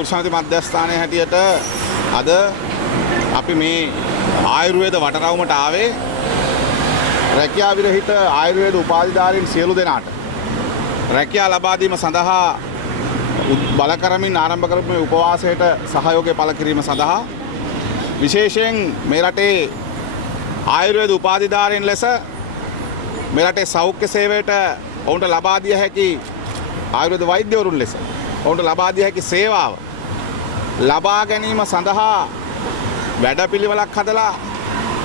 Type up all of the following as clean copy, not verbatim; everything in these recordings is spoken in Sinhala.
උත්සාහති මධ්‍යස්ථානයේ හැටියට අද අපි මේ ආයුර්වේද වටරවුමට ආවේ රැකියා විරහිත ආයුර්වේද උපාධිධාරීන් සියලු දෙනාට රැකියා ලබා දීම සඳහා බල කරමින් ආරම්භ කරපු මේ උපවාසයට සහයෝගය පළ කිරීම සඳහා විශේෂයෙන් මේ රටේ ආයුර්වේද උපාධිධාරීන් ලෙස මේ රටේ සෞඛ්‍ය සේවයට ඔවුන්ට ලබා දිය හැකි ආයුර්වේද වෛද්‍යවරුන් ලෙස ඔවුන්ට ලබා දිය හැකි සේවාව ලබා ගැනීම සඳහා වැඩපිළිවෙලක් හදලා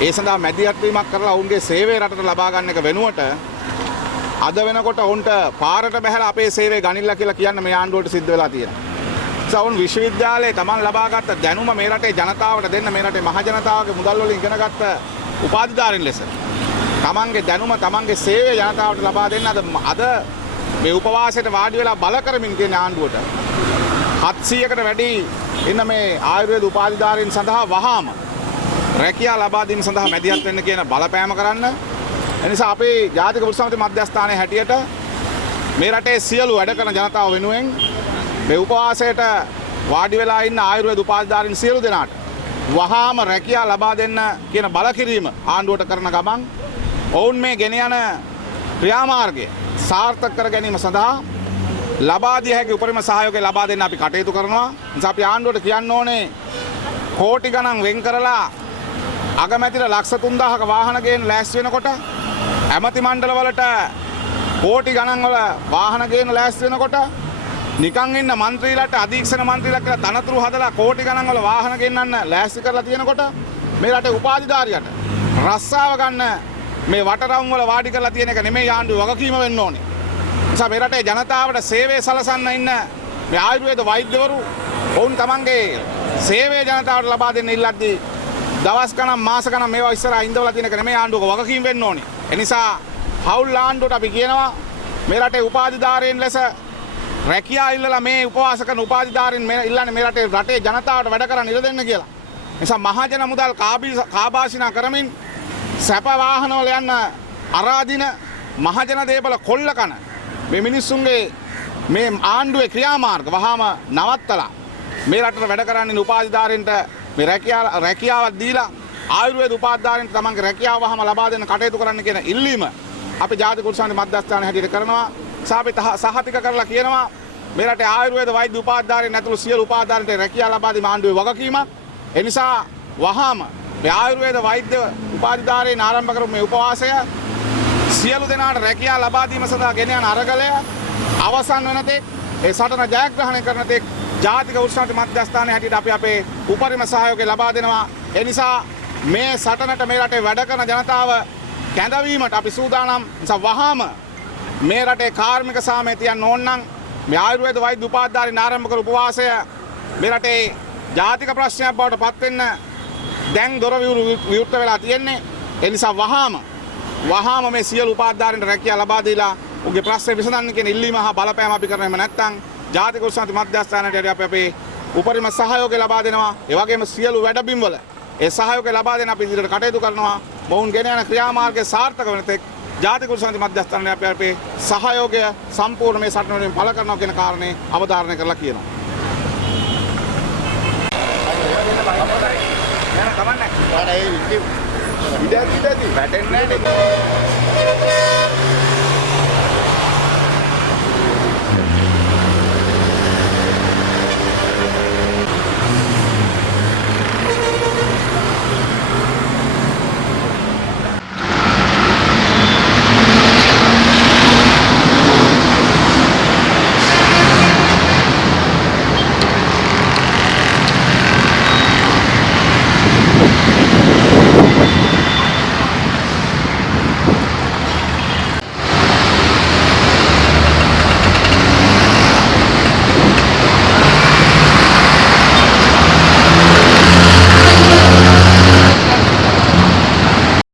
ඒ සඳහා මැදිහත් වීමක් කරලා ඔවුන්ගේ සේවය රටට ලබා ගන්න එක වෙනුවට අද වෙනකොට ඔවුන්ට පාරට බහැලා අපේ සේවය ගනිilla කියලා කියන්න මේ ආණ්ඩුවට සිද්ධ වෙලා තියෙනවා. සවුන් විශ්වවිද්‍යාලයේ Taman ලබාගත් දැනුම මේ රටේ ජනතාවට දෙන්න මේ රටේ මහ ජනතාවගේ මුදල් වලින් ඉගෙනගත්ත උපාධිධාරීන් ලෙස Tamanගේ දැනුම Tamanගේ සේවය ජනතාවට ලබා දෙන්න අද මේ උපවාසයට වාඩි වෙලා බල කරමින් තියෙන ආණ්ඩුවට 700කට වැඩි ඉන්න මේ ආයුර්වේද උපාධිධාරීන් සඳහා වහාම රැකියා ලබා දීම සඳහා මැදිහත් වෙන්න කියන බලපෑම කරන්න. එනිසා අපේ ජාතික වෘත්ති මධ්‍යස්ථානයේ හැටියට මේ රටේ සියලු වැඩ කරන ජනතාව වෙනුවෙන් මේ උපවාසයට වාඩි වෙලා ඉන්න ආයුර්වේද උපාධිධාරීන් සියලු දෙනාට වහාම රැකියා ලබා දෙන්න කියන බල කිරීම ආණ්ඩුවට කරන ගමන් ඔවුන් මේ ගෙන යන ක්‍රියාමාර්ගය සාර්ථක කර ගැනීම සඳහා ලබා දිය හැකි උපරිම සහයෝගය ලබා දෙන්න අපි කටයුතු කරනවා. නිසා අපි ආණ්ඩුවට කියන්න ඕනේ කෝටි ගණන් වෙන් කරලා අගමැතිට ලක්ෂ 3000ක වාහන ගේන ලෑස්ති වෙනකොට ඇමති මණ්ඩල වලට කෝටි ගණන් වල වාහන ගේන ලෑස්ති වෙනකොට නිකන් ඉන්න മന്ത്രിලාට අධීක්ෂණ මන්ත්‍රීලා කියලා තනතුරු හදලා කෝටි ගණන් වල වාහන ගෙන්නන්න ලෑස්ති කරලා තියෙනකොට මේ රටේ උපාධිධාරියට රස්සාව ගන්න මේ වටරවුම් වල වාඩි කරලා තියෙන එක නෙමෙයි ආණ්ඩුව වගකීම වෙන්න ඕනේ. නිසා මේ රටේ ජනතාවට සේවය සලසන්න ඉන්න මේ ආයුර්වේද වෛද්‍යවරු ඔවුන් තමන්ගේ සේවය ජනතාවට ලබා දෙන්න ඉල්ලද්දී දවස් ගණන් මාස ගණන් මේවා ඉස්සරහා ඉඳවලා තියෙන එක නෙමෙයි ආණ්ඩුවක වගකීම් වෙන්න ඕනේ. ඒ නිසා හවුල් ආණ්ඩුවට අපි කියනවා මේ රටේ උපාධිධාරීන් ලෙස රැකියා ඉල්ලලා මේ උපවාස කරන උපාධිධාරීන් මේ ඉල්ලන්නේ මේ රටේ ජනතාවට වැඩ කරන්න ඉඩ දෙන්න කියලා. ඒ නිසා මහජන මුදල් කාබාසිනා කරමින් සැප වාහනවල යන අරාදින මහජන දේපල කොල්ල කන මේ මිනිස්සුන්ගේ මේ ආණ්ඩුවේ ක්‍රියාමාර්ග වහාම නවත්තලා මේ රටට වැඩ කරන්න උපාධිධාරීන්ට මේ රැකියාවක් දීලා ආයුර්වේද උපාධිධාරීන්ට තමන්ගේ රැකියාව වහම ලබා දෙන්න කටයුතු කරන්න කියන ඉල්ලීම අපි ජාතික උත්සාහයේ මධ්‍යස්ථානයේ හැටියට කරනවා. සහතික කරලා කියනවා මේ රටේ ආයුර්වේද වෛද්‍ය උපාධිධාරීන් ඇතුළු සියලු උපාධිධාරීන්ට රැකියාව ලබා දීම ආණ්ඩුවේ වගකීමක්. ඒ නිසා වහාම මේ ආයුර්වේද වෛද්‍ය උපාධිධාරීන් ආරම්භ කරපු මේ උපවාසය සියලු දෙනාට රැකියාව ලබා දීම සඳහා ගෙන යන අරගලය අවසන් වෙන තෙක් ඒ සටන ජයග්‍රහණය කරන තෙක් ජාතික උත්සාහයේ මධ්‍යස්ථානයේ හැටියට අපි අපේ උපරිම සහයෝගය ලබා දෙනවා. ඒ නිසා මේ සටනට මේ රටේ වැඩ කරන ජනතාව කැඳවීමට අපි සූදානම්. නිසා වහාම මේ රටේ කාර්මික සාමය තියන්න ඕන නම් මේ ආයුර්වේද වෛද්‍ය උපාධිධාරීන් ආරම්භ කළ උපවාසය මේ රටේ ජාතික ප්‍රශ්නයක් බවට පත් වෙන්න දැන් දොර විවෘත වෙලා තියෙන්නේ. ඒ නිසා වහාම මේ සියලු උපාධිධාරීන්ට රැකියාව ලබා දීලා උගේ ප්‍රශ්නේ විසඳන්න කියන ඉල්ලීම හා බලපෑම අපි කරනවා. එහෙම නැත්නම් ජාතික උත්සාහයේ මධ්‍යස්ථානයට අපි අපේ උපරිම සහයෝගය ලබා දෙනවා. ඒ වගේම සියලු වැඩබිම් වල ඒ සහයෝගය ලබා දෙන අපි ඉදිරියට කටයුතු කරනවා. මොවුන් ගෙන යන ක්‍රියාමාර්ගයේ සාර්ථක වෙන තෙක් ජාතික උත්සාහයේ මධ්‍යස්ථානයේ අපි අපේ සහයෝගය සම්පූර්ණ මේ සටන වලින් පළ කරනවා කියන කාරණේ අවධාරණය කරලා කියනවා. යන කමන්නේ. ඉඩ වැටෙන්නේ නැහැ.